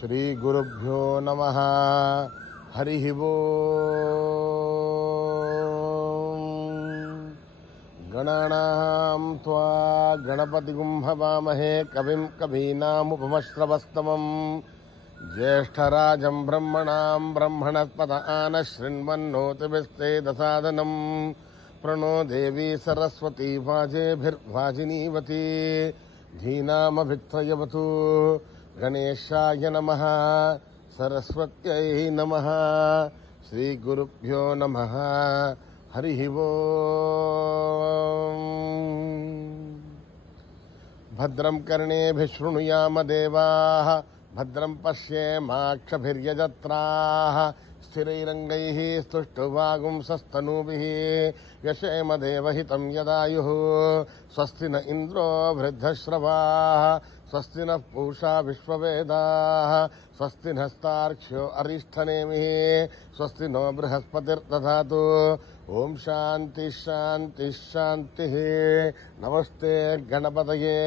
శ్రీ గురుభ్యో నమః. హరి ఓం. గణానాం త్వా గణపతిగుం హవామహే కవిం కవీనాముపమశ్రవస్తమం జ్యేష్ఠరాజం బ్రహ్మణాం బ్రహ్మణస్పత ఆనః శృణ్వన్నోతిభిశ్చేదసాదనం ప్రణో దేవీ సరస్వతీ వాజేభిర్వాజినీవతి ధీనామభిత్రయవతు. గణేశాయ నమః, సరస్వత్యై నమః. శ్రీ గురుభ్యో నమః. హరి ఓం. భద్రం కర్ణేభిః శృణుయామ దేవాః, భద్రం పశ్యేమాక్షభిర్యజత్రాః. స్థిరైరంగైః స్తుష్టువాగుంసస్తనూభిः వ్యశేమ దేవహితం యదాయుః. స్వస్తి న ఇంద్రో వృద్ధశ్రవాः, స్వస్తి నః పూషా విశ్వవేదాः, స్వస్తి నస్తార్క్ష్యో అరిష్టనేమిః, స్వస్తి నో బృహస్పతిర్దధాతు. ఓం శాంతి శాంతి శాంతి. నమస్తే గణపతయే,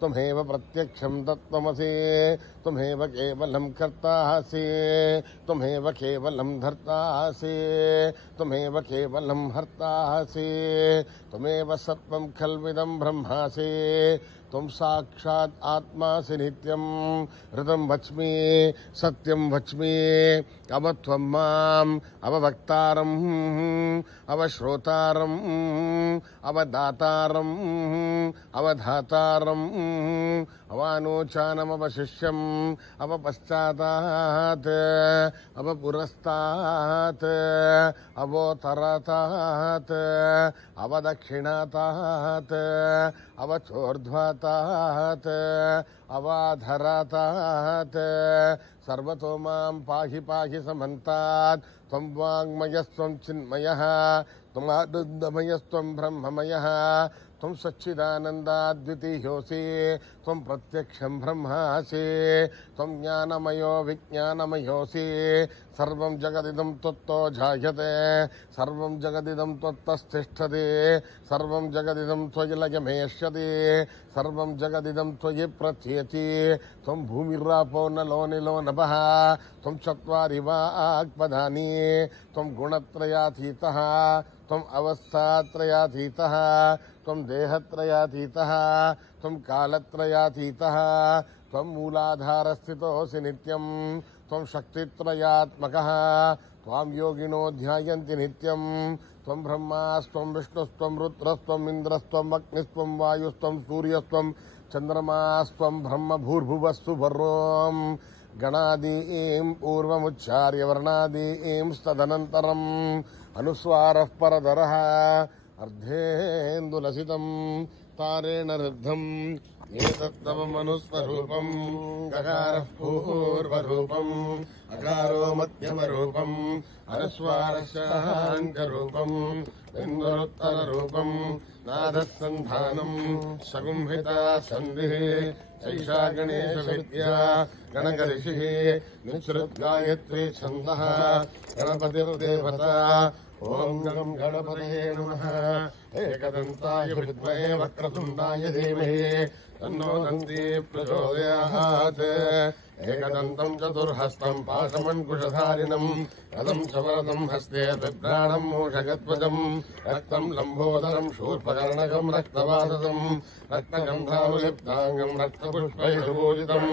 త్వమేవ ప్రత్యక్షం తత్వమసి, త్వమేవ కేవలం కర్తాసి, త్వమేవ కేవలం ధర్తాసి, త్వమేవ కేవలం హర్తాసి, త్వమేవ సర్వం ఖల్విదం బ్రహ్మాసి, త్వం సాక్షాత్ ఆత్మాసి నిత్యం. హృదం వచ్మి సత్యం వచ్మి, అవత్వం మాం అవవక్తారం అవశ్రోతారం అవదాతారం అవధాతారం అవానోచానమవశిష్యం అవపశ్చాతాత్ అవపురస్తాత్ అవోతరతాత్ అవదక్షిణాతాత్ అవచోర్ధ్వతాత్ అవాధరతాత్. సర్వతో మాం పాహి పాహి సమంతాత్. త్వం వాङ्मयस्त्वं చిన్మయః, త్వమానందమయస్త్వం బ్రహ్మమయః, త్వం సచ్చిదానందాద్వితీయోసి, త్వం ప్రత్యక్షం బ్రహ్మాసి, త్వం జ్ఞానమయో విజ్ఞానమయోసి. సర్వం జగదిదం త్వత్తో జాయతే, సర్వం జగదిదం త్వత్తస్థిష్ఠతి, సర్వం జగదిదం త్వయి లయమేష్యతి, సర్వం జగదిదం త్వయి ప్రత్యతి. త్వం భూమిరాపో నలో నిలో నభః, త్వం చత్వారి వాక్పదాని, త్వం గుణత్రయాతీతః, త్వం అవస్థాత్రయాతీతః, త్వం దేహత్రయాతీతః, త్వం కాలత్రయాతీతః, త్వం మూలాధారస్థితోసి నిత్యం. త్వం శక్తిత్రయాత్మకః, త్వాం యోగినో ధ్యాయంతి నిత్యం. త్వం బ్రహ్మాస్త్వం విష్ణుస్త్వం రుద్రస్త్వం ఇంద్రస్త్వం అగ్నిస్త్వం వాయుస్త్వం సూర్యస్త్వం చంద్రమాస్త్వం బ్రహ్మ భూర్భువస్సు వర్రోం. గణాదీం పూర్వముచ్చార్య వర్ణాదీం తదనంతరం అనుస్వారః పరదరః. అర్ధేందులసితం తారేణ రుద్ధం ఏతత్తవ మనుస్వరూపం. గకారః పూర్వరూపం, అకారో మధ్యమరూపం, అనుస్వారశాంకరూపం, బిందురుత్తరరూపం, నాదస్సంధానం, సగుంభితా సంధిః. చైషా గణేశ విద్యా గణగరిషిః, నిశ్రుద్గాయత్రీ ఛందః, గణపతిర్దేవతా. ఓం గం గణపతయే నమః. ఏకదంతాయ విద్మహే వక్రతుండాయ ధీమహి తన్నో దంతి ప్రచోదయాత్. ఏకదంతం చతుర్హస్తం పాశమంకుశధారిణం, రథం చవరదం హస్తే బిభ్రాణం మూషగధ్వజం, రక్తం లంబోదరం శూర్పకర్ణకం రక్తవాససం, రక్తగంధానులిప్తాంగం రక్తపుష్పైర్భూషితం,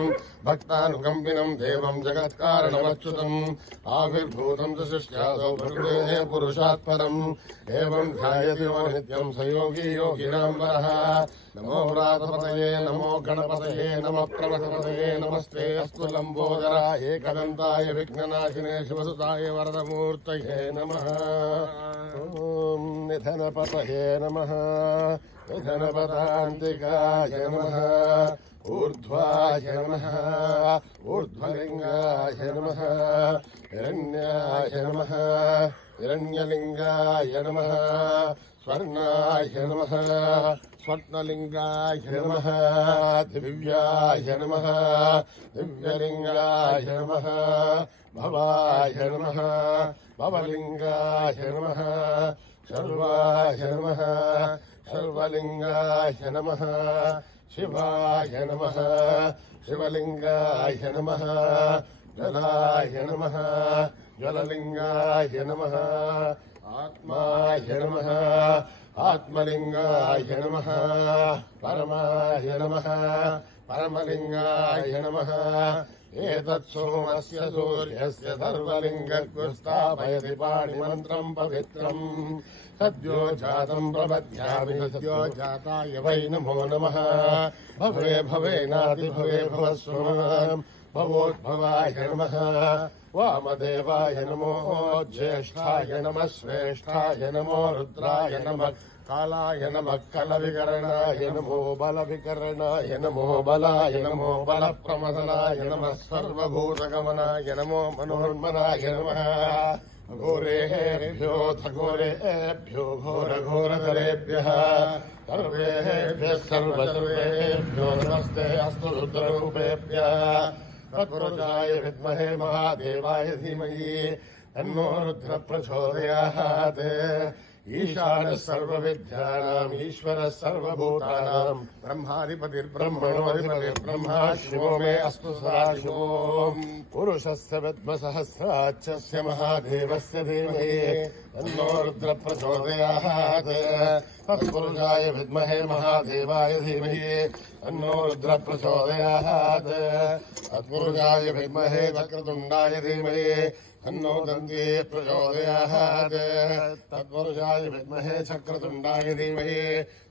భక్తానుకంపినం దేవం జగత్కారణమచ్యుతం, ఆవిర్భూతం చ సృష్ట్యాదో ప్రకృతే పురుషాత్ పరం. ఏవం ధ్యాయతి యో నిత్యం స యోగి యోగినాం వరః. నమో వ్రాతపతయే నమో గణపతయే నమః ప్రమథపతయే నమస్తే అస్తు లంబోదరాయ ఏకదంతాయ విఘ్ననాశినే శివసుతాయ వరదమూర్తయే నమః. ఓం నిధనపతయే నమః, నిధనపదాంతికాయ నమః, ఊర్ధ్వాయ నమః, ఊర్ధ్వలింగాయ నమః, హిరణ్యాయ నమః, హిరణ్యలింగాయ నమః, స్వర్ణాయ నమః, స్వర్ణలింగాయ నమః, దివ్యాయ నమః, దివ్యలింగాయ నమః, భవాయ నమః, భవలింగాయ నమః, शर्वाय नमः सर्वलिंगाय नमः शिवाय नमः शिवलिंगाय नमः जलाय नमः ज्वललिंगाय नमः आत्माय नमः आत्मलिंगाय नमः परमाय नमः परमलिंगाय नमः एतत् सोमस्य सूर्यस्य सर्वलिङ्गस्थापयति पाणिमन्त्रम् पवित्रम् सद्यो जातम् प्रपद्यामि सद्यो जाताय वै नमो नमः भवे भवेनातिभवे भवस्वमाम् भवोद्भवाय नमः वामदेवाय नमो ज्येष्ठाय नमः श्रेष्ठाय नमो रुद्राय नमः कालाय नमः कलविकरणाय नमो बलविकरणाय नमो बलाय नमो बलप्रमदनाय नमः सर्वभूतगमनाय नमो मनोन्मनाय नमः घोरेभ्यो घोरेभ्यो घोरघोरधरेभ्यः सर्वेभ्यः सर्वसर्वेभ्यो नमस्ते अस्तु रुद्ररूपेभ्यः तत्पुरुषाय विद्महे महादेवाय धीमहि तन्नो रुद्र प्रचोदयात् ईशानः सर्वविद्यानाम् ईश्वरः सर्वभूतानाम् ब्रह्माधिपतिर्ब्रह्मणोऽधिपतिर्ब्रह्मा शिवो मे अस्तु सदाशिवो पुरुषस्य विद्मसहस्राक्षस्य महादेवस्य धीमहि तन्नो रुद्र प्रचोदयात् तत्पुरुषाय विद्महे महादेवाय धीमहि तन्नो रुद्र प्रचोदयात् तत्पुरुषाय विद्महे वक्रतुण्डाय धीमहि तन्नो दन्ती प्रचोदयात् तत्पुरुषाय विद्महे चक्रतुण्डाय धीमहि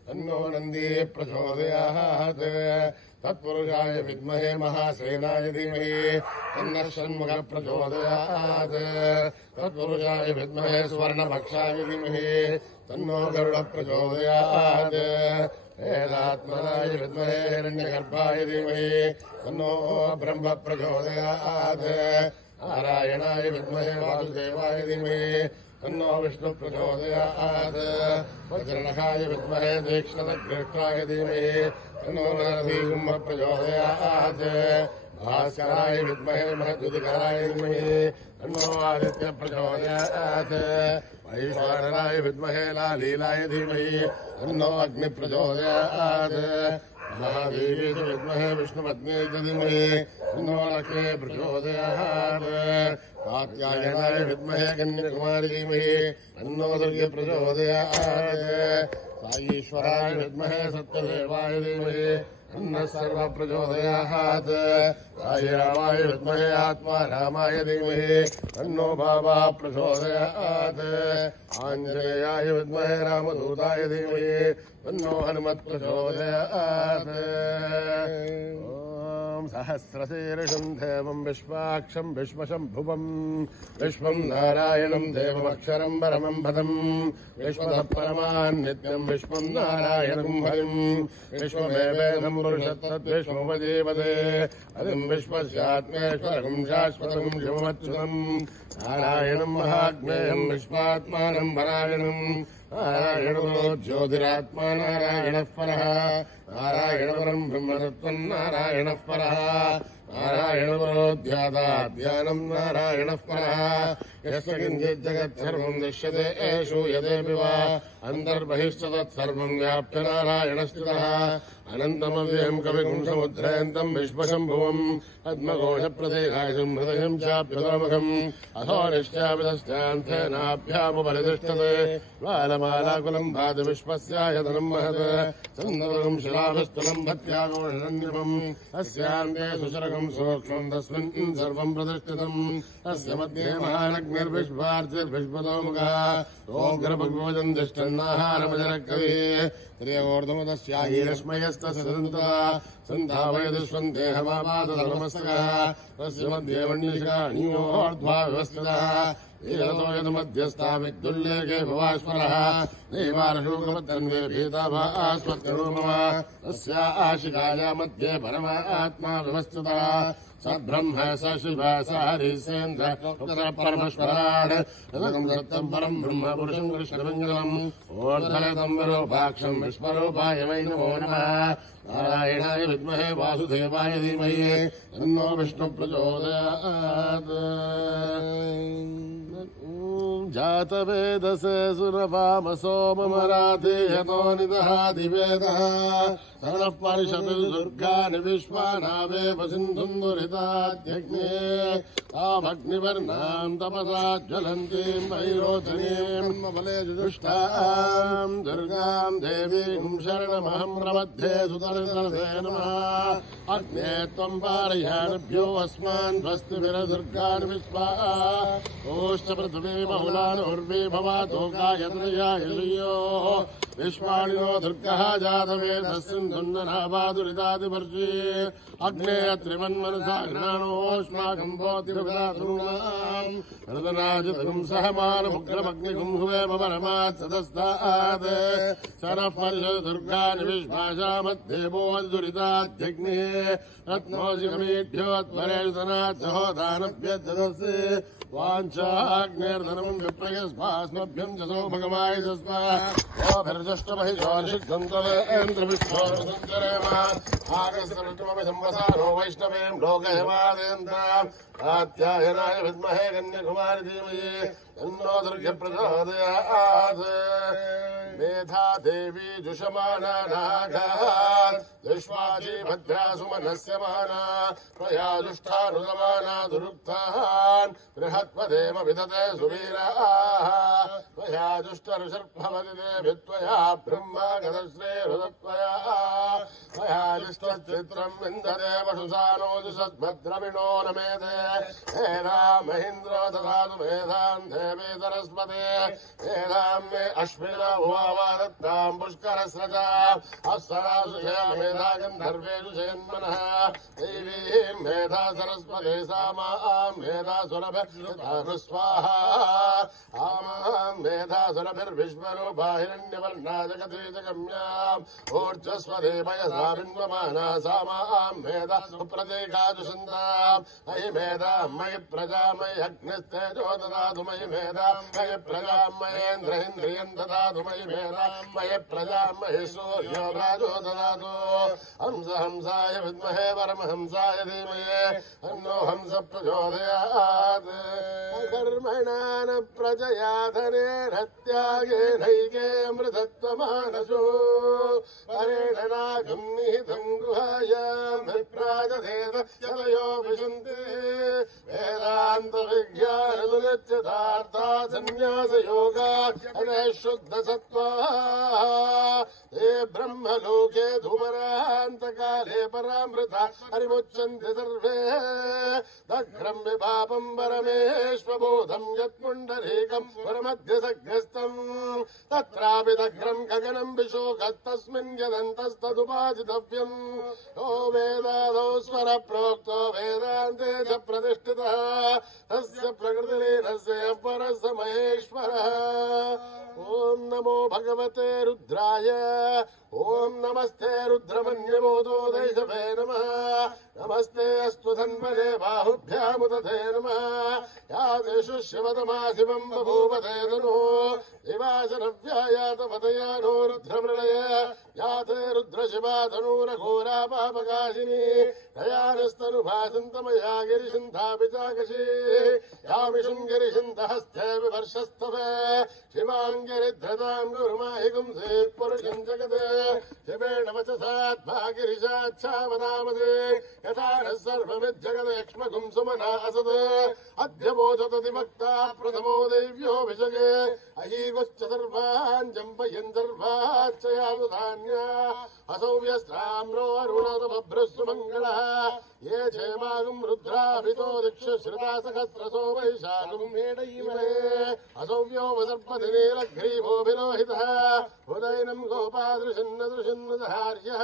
तन्नो नन्दी प्रचोदयात् तत्पुरुषाय विद्महे महासेनाय धीमहि तन्नः षण्मुखः प्रचोदयात् तत्पुरुषाय विद्महे सुवर्णभक्षाय धीमहि तन्नो गरुडः प्रचोदयात् वेदात्मनाय विद्महे हिरण्यगर्भाय धीमहि तन्नो ब्रह्म प्रचोदयात् नारायणाय विद्महे वासुदेवाय धीमहि तन्नो विष्णु प्रचोदयात् वज्रनखाय विद्महे तीक्ष्णदग्रक्राय धीमहि तन्नो नरसिंह प्रचोदयात् भास्कराय विद्महे महद्युतिकराय धीमहि तन्नो आदित्य प्रचोदयात् वैश्वानराय विद्महे लालीलाय धीमहि तन्नो अग्नि प्रचोदयात् महादेवी च विद्महे विष्णुपत्नी च धीमहि तन्नो लक्ष्मी प्रचोदयात् कात्यायनाय विद्महे कन्याकुमारी धीमहि तन्नो दुर्गे प्रचोदयात् साईश्वराय विद्महे सत्यदेवाय धीमहि तन्नः सर्व प्रचोदयात् साईरामाय विद्महे आत्मारामाय धीमहि तन्नो बाबा प्रचोदयात् आञ्जनेयाय विद्महे रामदूताय धीमहि तन्नो हनुमत् प्रचोदयात् सहस्रशीर्षम् देवम् विश्वाक्षम् विश्वशम्भुवम् विश्वम् नारायणम् देवमक्षरम् परमम् पदम् विश्वतः परमान् नित्यम् विश्वम् नारायणम् हरिम् विश्वमेवेदम् पुरुषत्तद्विश्वमुपजीवते हरिम् विश्वस्यात्मेश्वरम् शाश्वतम् शिवमच्युतम् नारायणम् महात्मेयम् विश्वात्मानम् परायणम् नारायणो ज्योतिरात्मा नारायणः परः नारायणपरम् ब्रह्मतत्त्वम् नारायणः परः नारायणपरो ध्याता ध्यानम् नारायणः परः यस्य किञ्चिज्जगत् सर्वम् दृश्यते श्रूयतेऽपि वा अन्तर्बहिश्च तत्सर्वम् व्याप्य नारायणस्थितः अनन्तमव्ययम् कविगुम् समुद्रयन्तम् विश्वशम्भुवम् पद्मघोषप्रदेहायम् हृदयम् चाप्युतमुखम् अथो निश्चापितश्चान्तेनाभ्यामुपरितिष्ठते ज्वालमालाकुलम् भाति विश्वस्यायतनम् महत् सन्दर्भम् शिलाभिस्तुलम् भक्त्यागोषरण्यपम् अस्यान्ते सुशरकम् सूक्ष्मम् तस्मिन् सर्वम् प्रतिष्ठितम् तस्य मध्ये महालग्निर्विश्वार्थिर्विश्वतोमुखः सोऽग्रभग्भोजम् तिष्ठन्नाहारमजरकविः त्र्यगोर्धमुदस्यायीरश्मयस्तसन्तः सन्धावयदिष्वम् देहमापादधर्मस्तकः तस्य मध्ये वह्निशिखाणीयोर्ध्वा व्यवस्थितः ईरतो यदमध्यस्था विद्युल्लेखे भवास्वरः देवारशोकमद्दन्वे भीताभास्वत्यणोमः तस्या आशिकाया मध्ये परमात्मा व्यवस्थितः स ब्रह्म स शिव स हरिसेन्द्र परमेश्वरान् तदकम् सत्यम् परम् ब्रह्म पुरुषम् कृष्णमङ्गलम् ओर्धलतम् विरूपाक्षम् विश्वरूपाय वै नमो नमः नारायणाय विद्महे वासुदेवाय धीमहि तन्नो विष्णु प्रचोदयात्। जातवेदसे सुरवामसो ममराधे यतो निदहादिवेदः तनः परिषतिर्दुर्गानि विश्वानावेव सिन्धुम् दुरिताद्यग्ने तामग्निवर्णाम् तपसा ज्वलन्तीम् वैरोचनीम् बले जुष्टाम् दुर्गाम् देवीम् शरणमहम् प्रबध्ये सुतरतरसे नमः अग्ने त्वम् पारयानभ्यो अस्मान् स्वस्तिभिर्दुर्गान् विश्वा ओश्च पृथिवी बहुलानुर्वी भवातो गायत्रयाययोः विश्वाणिनो दुर्गः जातवेदः सिन्धुन्ननावादुरितादिवर्षी अग्ने त्रिवन्मनसा घ्राणोऽस्माकम् भोतिर्विदातॄणाम् हृदनाजतगुम् सहमानमुग्रमग्निगुम् हुवेम परमात् सदस्तात् सरः परिषदुर्गानि विश्वासामद्देवोद्दुरिताद्यग्निः रत्नोऽसिकमेभ्योत्परेषुतनात् सहोदानभ्यजदस्य वाञ्छाग्नेर्धनम् विप्रयस्मास्मभ्यम् च सो भगवाय तस्माद्भर्जष्टमहिषोषिद्धन्तरेन्द्रविश्वोषन्तरेम आगस्तविष्णुमपि संवसानो वैष्णवीम् लोकहिमादयन्ताम् कात्यायनाय विद्महे कन्याकुमारि धीमहि तन्नो दुर्गप्रचोदयात् मेधा देवी जुषमाना नागात् विश्वाजी भद्रा सुमनस्य माना त्वया जुष्ठानुसमाना दुरुक्तान् बृहत्पदेम विदते सुवीराः त्वया जुष्टऋषर्भवति देभित्वया ब्रह्मा गतश्रेरुदत्वया त्वया जुष्टचित्रम् विन्दते वशुसानो जुषद्भद्रविणो नमेते हेराम् महीन्द्रो ददातु मेधाम् देवी सरस्वते हेराम् मे अश्विना उवादत्ताम् पुष्करस्रजा अप्सरासु मेधा गन्धर्वेषु शयन्मनः देवीम् मेधा सरस्वते सामाम् मेधा सुरभिर्स्वाहा आमाम् मेधा सुरभिर्विश्वरूपा हिरण्यवर्णा जगतीजगम्याम् ऊर्जस्वते पयसा बिन्वमाना सामाम् मेधा सुप्रतीकाजुषन्ताम् मयि मेधाम् मयि प्रजामयि अग्निस्तेजो ददातु मयि मेधाम् मयि प्रजाम् मयेन्द्रहेन्द्रियम् ददातु मयि मेधाम् मयि प्रजाम् मयि सूर्यो राजो ददातु हंस हंसाय विद्महे परमहंसाय धीमहि तन्नो हंस प्रचोदयात् कर्मणा न प्रजया धनेरत्यागेनैके अमृतत्वमानसो परेण नागम् निहितम् गुहायाम् विप्राजधेत चलयो विशन्ति वेदान्तविज्ञानदुनित्यतार्था सन्न्यासयोगात् शुद्धसत्त्वाः हे ब्रह्मलोके धूमरान्तकाले परामृता हरिमुच्यन्ते सर्वे दघ्रम् विपापम् परमेश्वबोधम् यत्पुण्डरीकम् परमध्यसग्रस्तम् तत्रापि दघ्रम् गगनम् विशोकस्तस्मिन् यदन्तस्तदुपासितव्यम् यो वेदादौ स्वर प्रोक्तो वेदान्ते च प्रतिष्ठितः तस्य प्रकृतिलीनस्य परस्य महेश्वरः ॐ नमो भगवते रुद्राय ॐ नमस्ते रुद्रमन्यमोदो दैशवे नमः नमस्ते अस्तु धन्वने बाहुभ्यामुदधे नमः या तेषु शिवतमा शिवम् बभूवते तनुः दिवासरव्यायातपतया नो रुद्रमृळय या ते रुद्रशिवा तनूरघोरा पापकाशिनी दयानस्तनुभासन्तमया गिरिशन्धापि चाकशी यामिषुम् गिरिशन्धहस्ते विवर्षस्तव शिवाम् गिरिध्रताम् गुरुमाहिगुंसे पुरुषम् जगते शिवेण वचसात्मा गिरिशाच्छावदामदे यथा नः सर्वमिज्जगदेक्ष्मगुम् सुमना असत् अद्य वोचतति वक्ता प्रथमो दैव्योऽभिषगे अहीगुश्च सर्वान् जम्पयन् सर्वाच्च यातु धान्या असौ व्यस्त्राम्रो अरुणतमभ्रस्सु मङ्गलः ये क्षेमागुम् रुद्राभितो दिक्षु श्रुता सहस्रसो वैशाखुम् मेडैमहे असौ व्योमसर्पति नीलग्रीवोऽभिरोहितः उदैनम् गोपादृशिन्नदृशिन्नधार्यः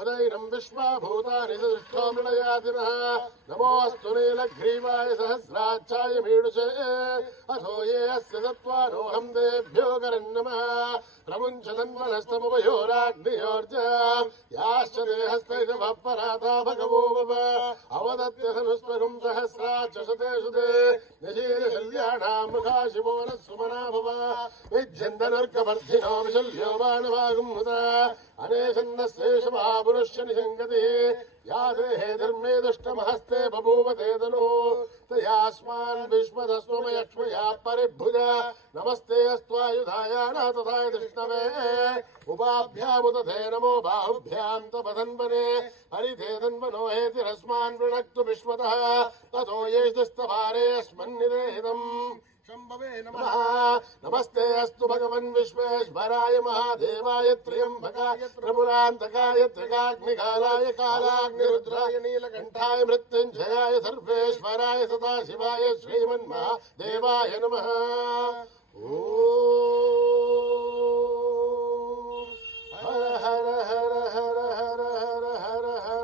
उदैनम् विश्वाभूतानि दृष्टो मृळयातिनः नमोऽस्तु नीलग्रीवाय सहस्राच्छाय मीडुषे अथो ये अस्य दत्त्वानोऽहम् तेभ्यो करन्नमः प्रमुञ्चतन्वनस्तमुभयोराग्नियोर्ज याश्च देहस्तैतवः पराता भगवो वव अवदत्य धनुस्त्वगुम् सहस्राच्च शतेषु ते निशीलशल्याणाम् मुखा शिवो सुमना भव विज्यन्दनर्कवर्धिनो विशल्यो बाणवागुमुदा अनेशन्नस्येष महापुरुष्य निशङ्गतिः या देहे धर्मे दुष्टमहस्ते बभूव तेदनु तयास्मान् विश्वदस्वमयक्ष्मया परिभुज नमस्ते अस्त्वायुधाय नाथाय कृष्णवे उपाभ्यामुदधे नमो बाहुभ्यां तपधन्वने हरिते धन्वनो हेतिरस्मान् वृणक्तु विश्वतः ततो येस्तस्तवारे अस्मन्निदेहितम् शम्भवे नमः नमस्ते अस्तु भगवन् विश्वेश्वराय महादेवाय त्र्यम्बकाय त्रिपुरान्तकाय त्रिकाग्निकालाय कालाग्निरुद्राय नीलकण्ठाय मृत्युञ्जयाय सर्वेश्वराय सदाशिवाय श्रीमन्महादेवाय नमः हर हर हर हर हर हर हर हर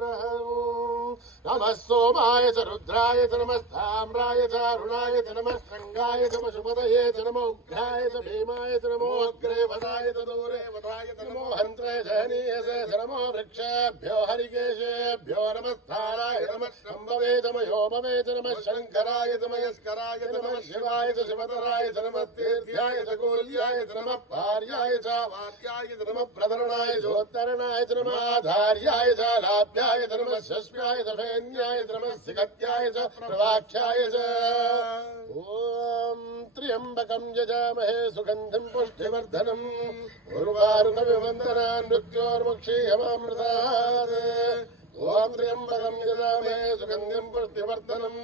नमः सोमाय च रुद्राय च नमस्ताम्राय च अरुणाय च नमः शृङ्गाय च पशुपतये च नमो उग्राय च भीमाय च नमो अग्रे वदाय च दूरे वदाय च नमो हन्त्रे च हनीयसे च नमो वृक्षेभ्यो हरिकेशेभ्यो नमस्ताराय नमः शम्भवे च मयोमवे च नमः शङ्कराय च मयस्कराय च नमः शिवाय च शिवतराय च नमः तीर्थ्याय च कूल्याय च नमः पार्याय च वार्याय च नमः प्रधरणाय चोत्तरणाय च नमः आधार्याय च लाभ्याय च नमः शस्याय च न्याय नमः सिगत्याय च प्रवाख्याय च ॐ त्र्यम्बकं यजामहे सुगन्धिं पुष्टिवर्धनम् उर्वारुकविवन्दनान् मृत्योर्मुक्षीयमामृतात् ॐ त्र्यम्बकं यजामहे सुगन्धिं पुष्टिवर्धनम्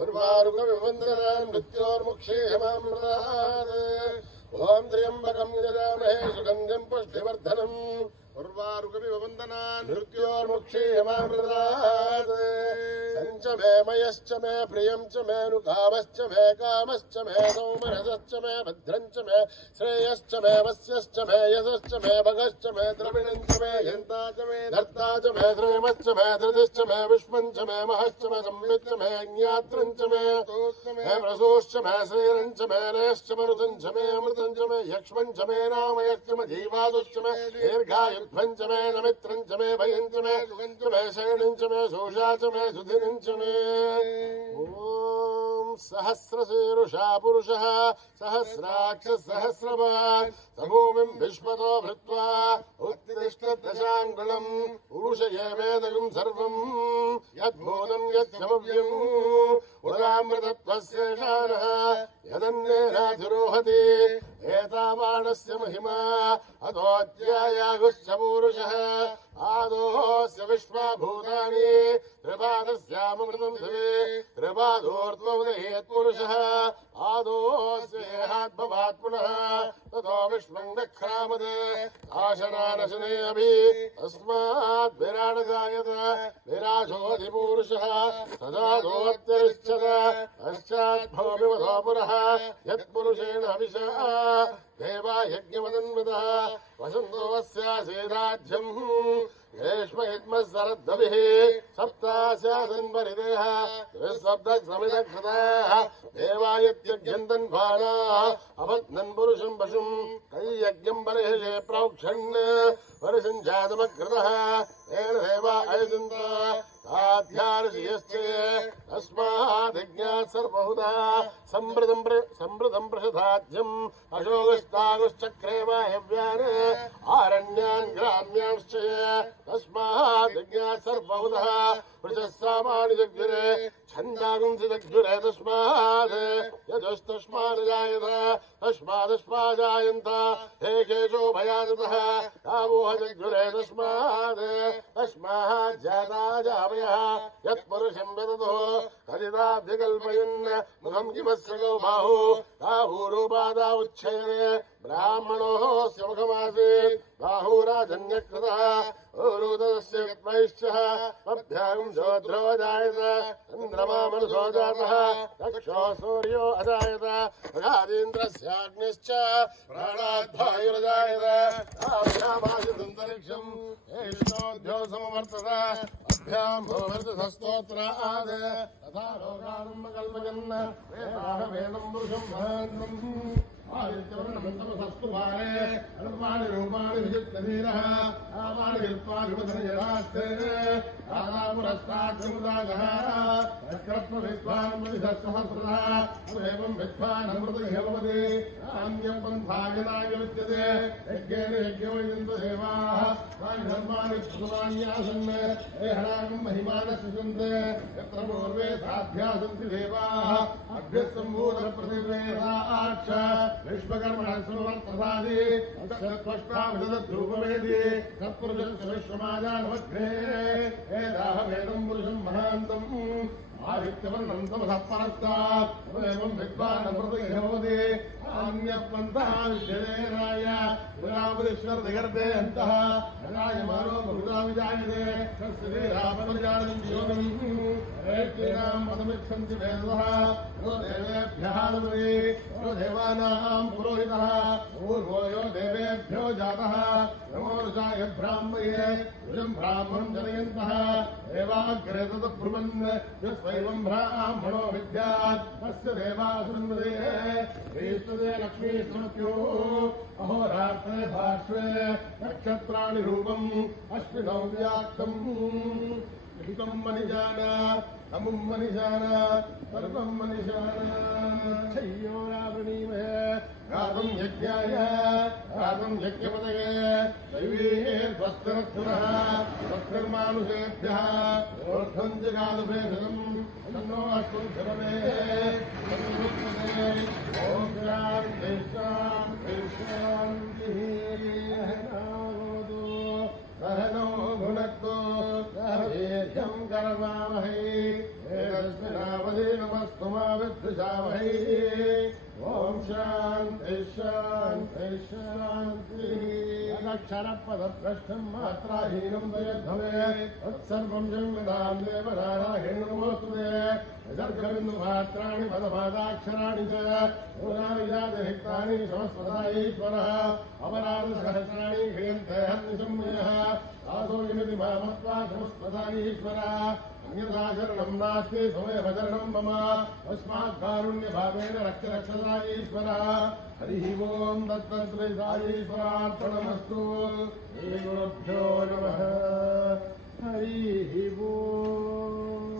उर्वारुकविवन्दनान् मृत्योर्मुक्षीयमामृतात् ॐ त्र्यम्बकं यजामहे सुगन्धिं पुष्टिवर्धनम् उर्वारुकविवन्दनान् मृत्योर्मुक्षीयमामृतात् सञ्च मे मयश्च मे प्रियं च मे नुकामश्च मे कामश्च मे सौमनसश्च मे भद्रञ्च मे श्रेयश्च मे वस्यश्च मे यशश्च मे भगश्च मे द्रविणञ्च मे यन्ता च मे धर्ता च मे श्रेमश्च मे धृतिश्च मे विश्वञ्च मे महश्च मे संविच्च मे ज्ञात्रञ्च मे प्रसूश्च मे श्रीरञ्च मे नयश्च मरुतञ्च मे अमृतञ्च मे यक्ष्मञ्च मे नामयश्च मे जीवादुश्च मे दीर्घायु ध्वंच मे नमित्रञ्च मे भयञ्च मे सुगञ्च मे शरणञ्च मे सोषा च मे सुधिनञ्च मे ॐ सहस्रशीरुषा पुरुषः सहस्राक्ष सहस्रपात् भूमिं विश्वतो भृत्वा उत्तिष्ठदशाङ्गुलम् उरुषये वेदगुं सर्वम् यद्भूतं यद्गमव्यम् उदामृतत्वस्य शानः यदन्येनाधिरोहति एतावानस्य महिमा अतोऽध्यायागुश्च पूरुषः आदोऽस्य विश्वाभूतानि त्रिपादस्यामृतं दिवे त्रिपादोर्ध्वोदयेत् पुरुषः आदोऽस्येहाद्भवात् पुनः ततो विश्वं नक्रामदे आशनानशने अभि तस्मात् विराडजायत विराजोऽधिपूरुषः तदादोऽत्यरिष्यत पश्चात् भवमिवधो पुरः यत्पुरुषेण हविषा देवा यज्ञमदन्वितः वसन्तो अस्यासीदाज्यम् ग्रीष्महिद्मस्सरद्दभिः सप्तास्यासन् परिदेः त्रिसप्तसमिदकृताः देवायत्यज्ञन्तन्भानाः अपत्नन् पुरुषम् पशुम् कैयज्ञम् बर्हिषे प्रोक्षन् वर्षञ्जातमकृतः येन देवा अयजन्त ताध्यार्षियश्चे तस्मादिज्ञात् सर्वहुता सम्भृतं प्रसधाज्यम् अशोकस्तागुश्चक्रे वायव्यान् आरण्यान् ग्राम्यांश्च तस्मादिज्ञात् सर्वहुतः पृथस्सामानि जग्जुरे छन्दागुंसि जग्जुरे तस्मात् यजुस्तस्मात् जायत तस्मादस्माजायन्त हे केशो भयादतः रामोह जग्जुरे तस्मात् जाता जावयः यत्पुरुषं वदतो कथिताभ्यकल्पयन् मुखं किमस्य गो बाहु राहुरूपादा उच्छयने ब्राह्मणोऽस्य मुखमासीत् बाहुराजन्यकृतः ऊरुदस्य वैश्यः मभ्यागं जोध्रो जायत चन्द्रमा मनसो जातः दक्षो सूर्यो अजायत अगादीन्द्रस्याग्निश्च प्राणाद्वायुरजायत आभ्यामासिदन्तरिक्षम् एषोऽध्यो समवर्तत अभ्यां भूभर्तस्तोत्राद् तथा लोकारम्भ कल्पयन् वेदं पुरुषं महान्तम् आदित्यवर्णमन्तमस्तु भारे अल्पानि रूपाणि विचित्रधीरः आमानि शिल्पाधिपतनयरास्ते आदापुरस्ताद्यमुदागः तत्कृत्व विद्वान् प्रतिसहस्रः एवं विद्वान् अमृतः भवति अन्यपन्थायनाय विद्यते यज्ञेन यज्ञोयन्तदेवाः तानि धर्माणि सुतमान्यासन् हराकं महिमानश्चिन्ते यत्र पूर्वे साध्या सन्ति देवाः अभ्यस्सम्भूतप्रतिवेदाक्ष विश्वकर्मणः समवर्तसादि तत्त्वष्टाविदधूपमेदि तत्पुरुषस्य विश्वमाजानमग्रे एदाहमेदं पुरुषं महान्तम् आदित्यवर्णं तमसः परस्तात् एवं विद्वानमृतयोदे अन्यपन्थः विद्यतेराय विरामरीश्वरदिगर्भे अन्तः रायमानो बहुधा विजायते तस्येरापदजानं योगम् एतेनां पदमिच्छन्ति वेदः यो देवेभ्यः नमते यो देवानां पुरोहितः पूर्वो यो देवेभ्यो जातः नमो ऋषाय ब्राह्मये ऋषं ब्राह्मणं जनयन्तः देवाग्रे तद्ब्रुवन् यस्वैवं ब्राह्मणो विद्यात् तस्य देवासुरन्वदे श्रीस्तदे लक्ष्मीस्मृत्यो अहोरात्रे भाष्वे नक्षत्राणि रूपम् अश्विनौ व्याक्तम् हितं मनिजान अमुं मनिजान सर्वं मनिजान क्षय्यो रावणीमहे गातुं यज्ञाय गातुं यज्ञपदये दैवी स्वस्तिरक्षुरः स्वस्तिर्मानुषेभ्यः ऊर्ध्वं च गातुभेषजम् तन्नो अश्वत्थरमे ॐ शान्ति शान्ति शान्तिः सहनो भुनक्तो वीर्यं करवावहै एतस्मिनावधि नमस्तु मा विद्विषावहै ॐ शान्ति शान्ति शान्तिः अक्षरपदभ्रष्टं मात्राहीनं दयद्भवेत् तत्सर्वं संविदां देवनारायणनमोऽस्तुते विसर्गबिन्दुमात्राणि पदपादाक्षराणि च ऊनाविजातरिक्तानि समस्वता ईश्वरः अपराधसहस्राणि क्रियन्ते हन्निसंयः आसो इमिति मामत्वा समस्वता ईश्वरः अन्यथा शरणं नास्ति समयभजरणं मम तस्मात् कारुण्यभावेन रक्षरक्षता ईश्वरः हरिः ओं दत्तश्रीसाईश्वरार्पणमस्तु श्रीगुरुभ्यो नमः हरिः ओम्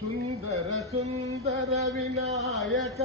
सुंदर सुंदर Vinayak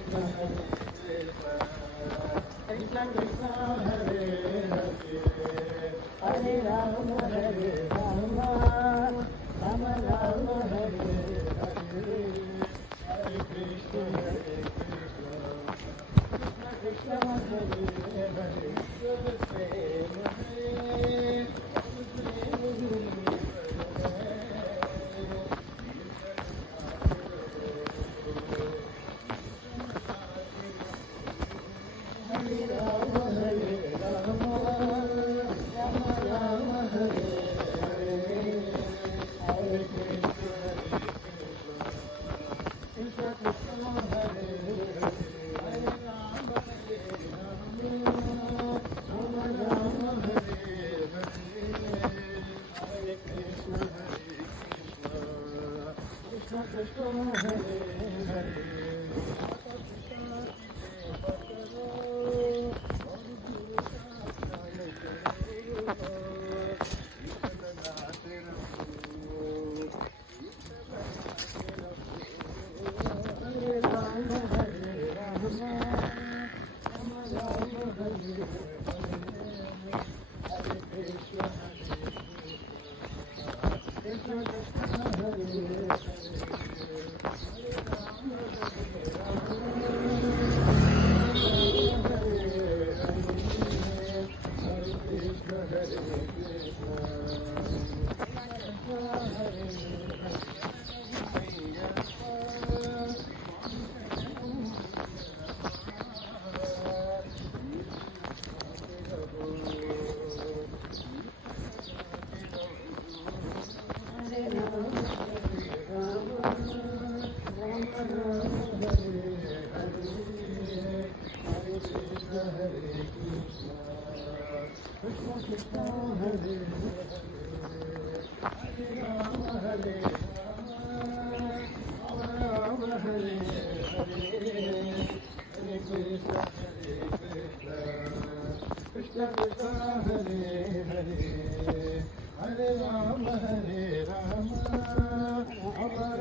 Krishna Krishna Hare Hare Hare Rama Rama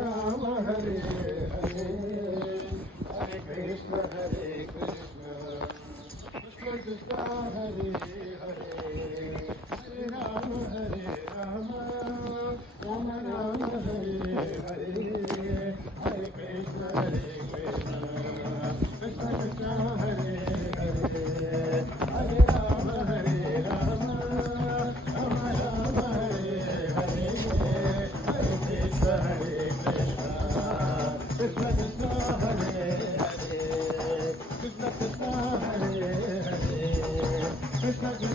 Rama Hare Hare Hare Krishna Krishna Hare Hare Krishna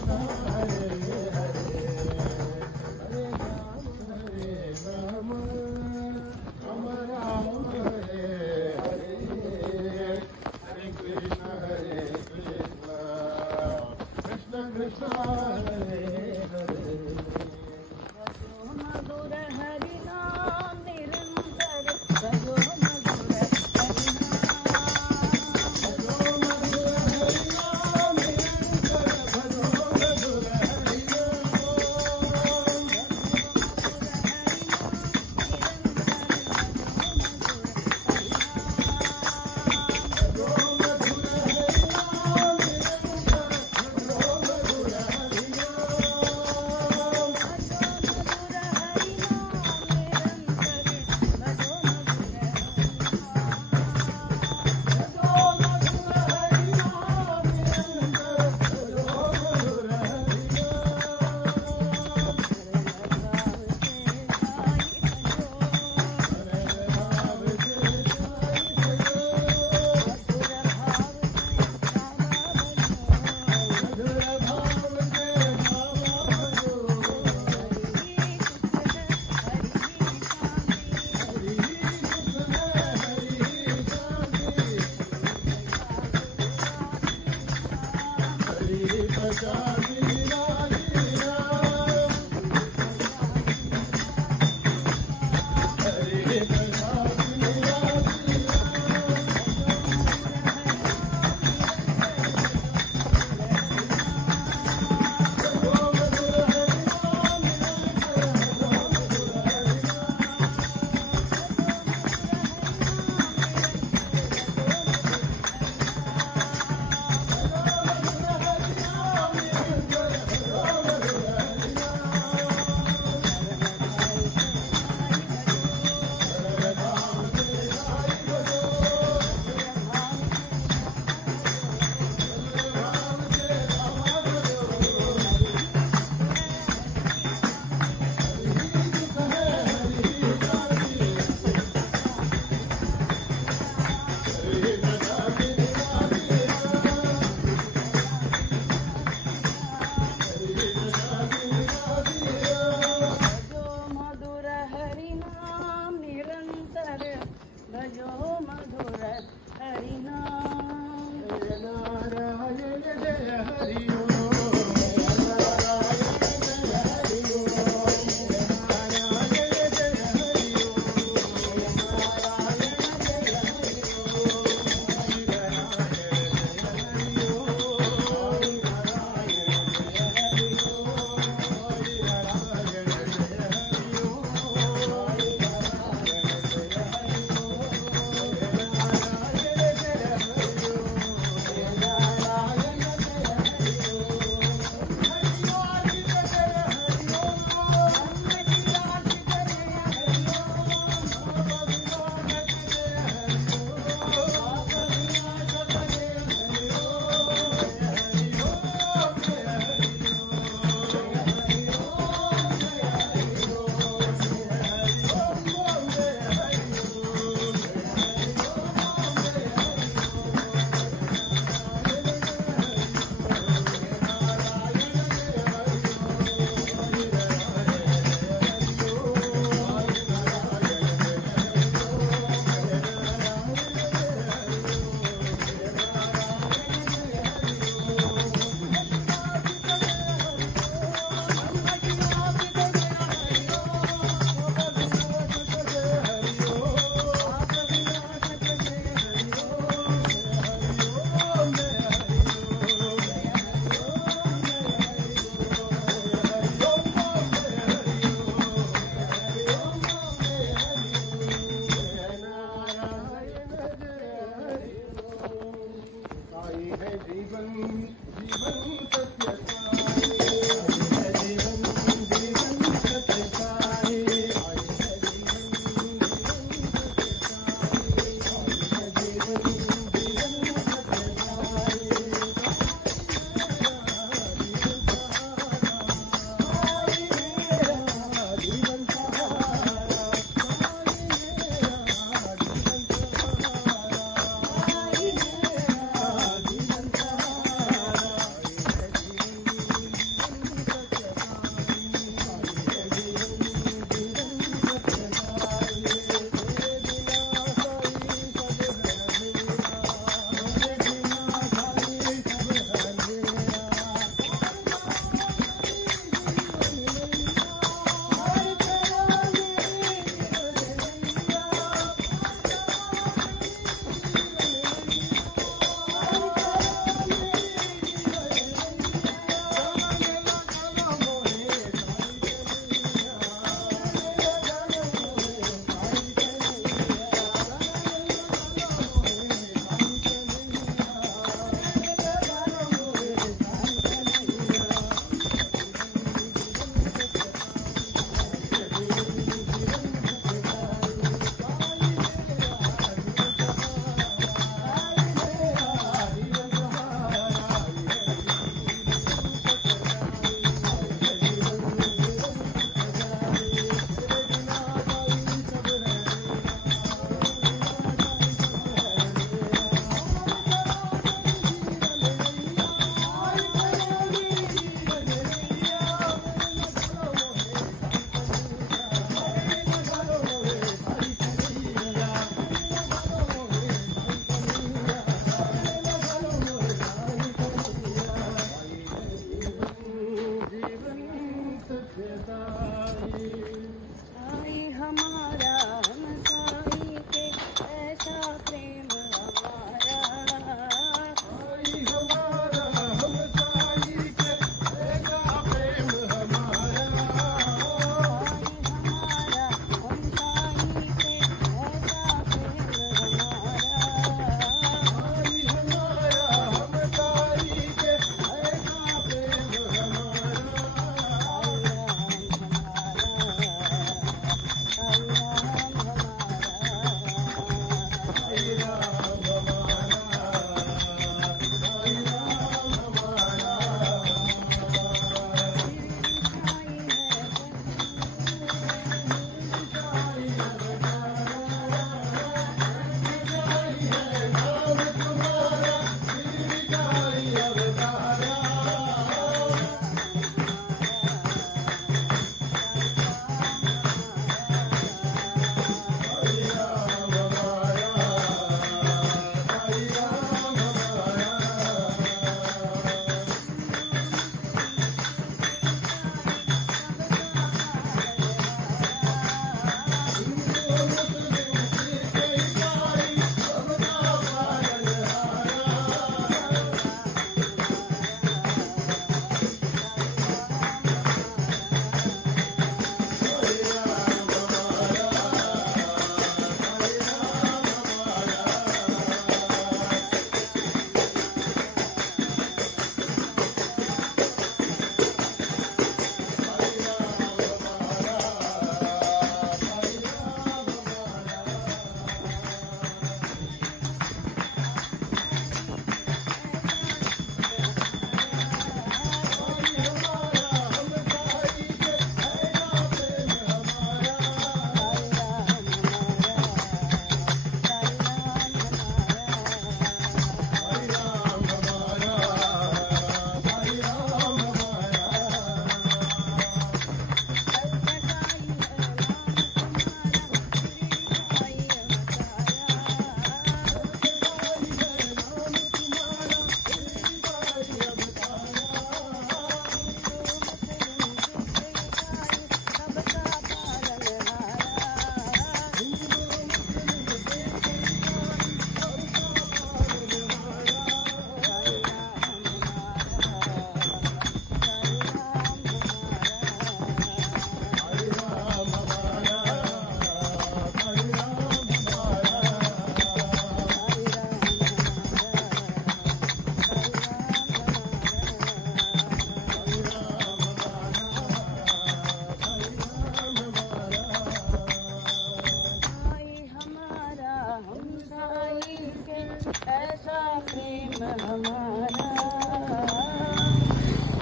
प्रेम हमारा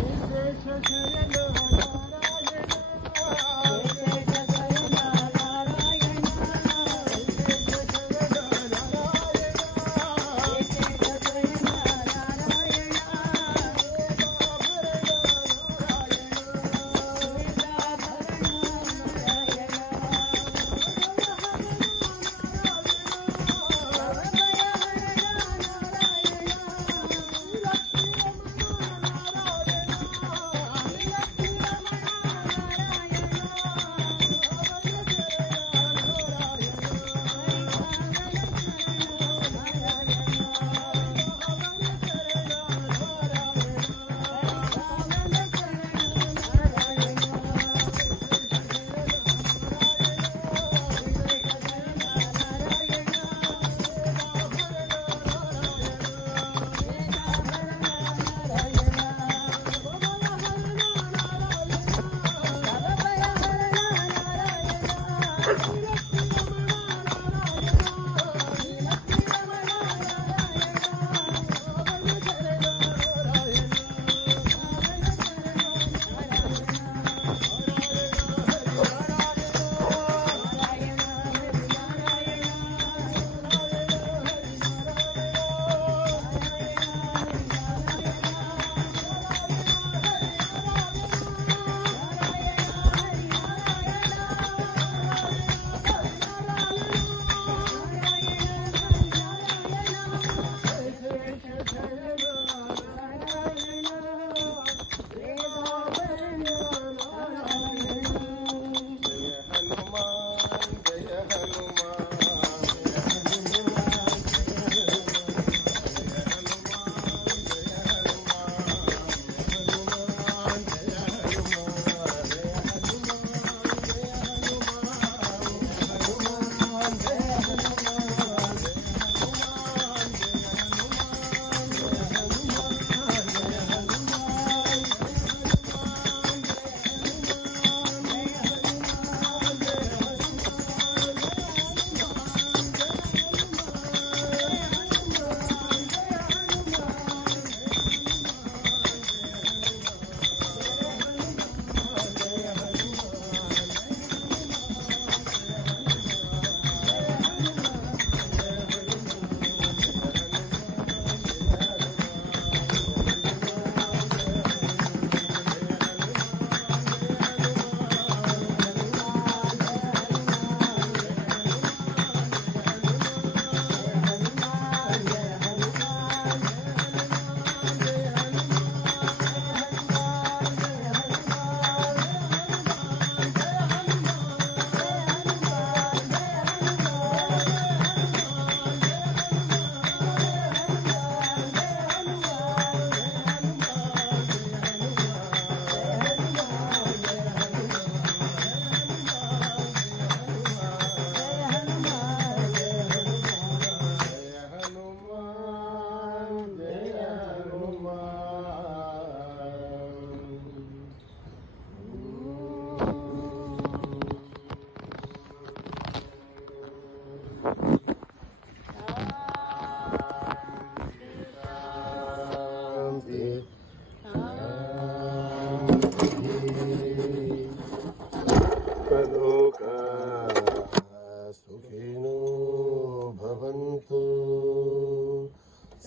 विशेष शरण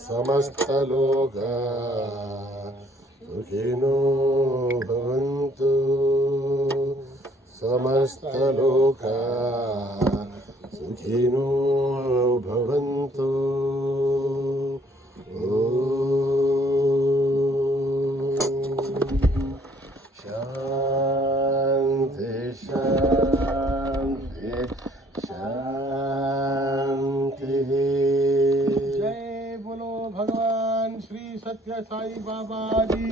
समस्तलोका सुखिनो भवन्तु समस्तलोका सुखिनो भवन्तु शान्ति शान्ति शान्तिः। जय बोलो भगवान श्री सत्य साई बाबा जी